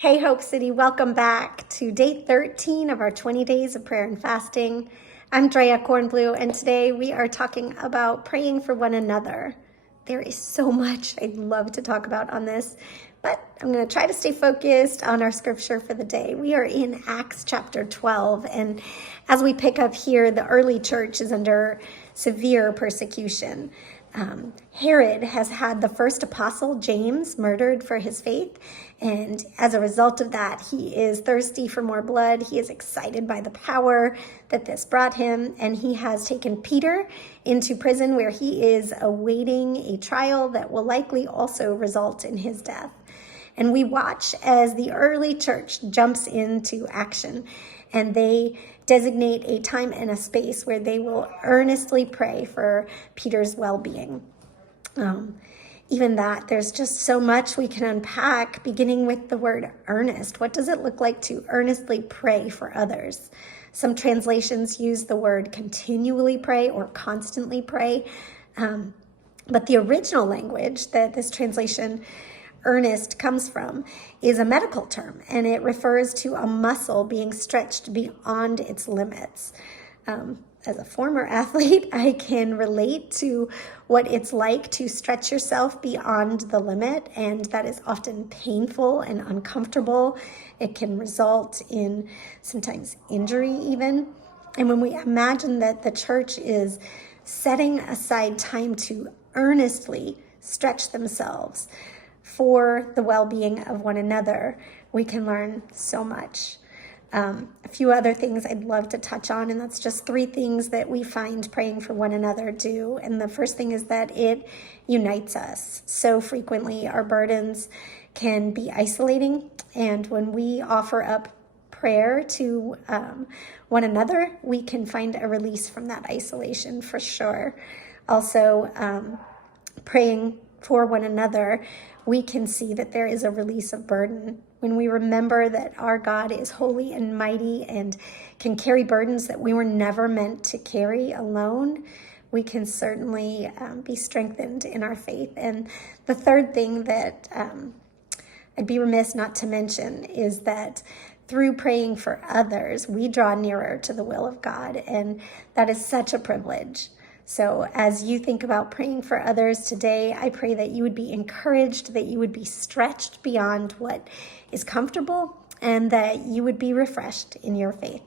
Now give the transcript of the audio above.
Hey, Hope City, welcome back to day 13 of our 20 days of prayer and fasting. I'm Drea Kornblue, and today we are talking about praying for one another. There is so much I'd love to talk about on this, but I'm going to try to stay focused on our scripture for the day. We are in Acts chapter 12, and as we pick up here, the early church is under severe persecution. Herod has had the first apostle, James, murdered for his faith. And as a result of that, he is thirsty for more blood. He is excited by the power that this brought him. And he has taken Peter into prison where he is awaiting a trial that will likely also result in his death. And we watch as the early church jumps into action, and they designate a time and a space where they will earnestly pray for Peter's well-being. Even that, there's just so much we can unpack, beginning with the word earnest. What does it look like to earnestly pray for others? Some translations use the word continually pray or constantly pray. But the original language that this translation earnest comes from is a medical term, and it refers to a muscle being stretched beyond its limits. As a former athlete, I can relate to what it's like to stretch yourself beyond the limit, and that is often painful and uncomfortable. It can result in sometimes injury even. And when we imagine that the church is setting aside time to earnestly stretch themselves for the well-being of one another, we can learn so much. A few other things I'd love to touch on, and that's just 3 things that we find praying for one another do. And the first thing is that it unites us. So frequently our burdens can be isolating, and when we offer up prayer to one another, we can find a release from that isolation for sure. Also, praying for one another, we can see that there is a release of burden. When we remember that our God is holy and mighty and can carry burdens that we were never meant to carry alone, we can certainly be strengthened in our faith. And the third thing that I'd be remiss not to mention is that through praying for others, we draw nearer to the will of God, and that is such a privilege. So as you think about praying for others today, I pray that you would be encouraged, that you would be stretched beyond what is comfortable, and that you would be refreshed in your faith.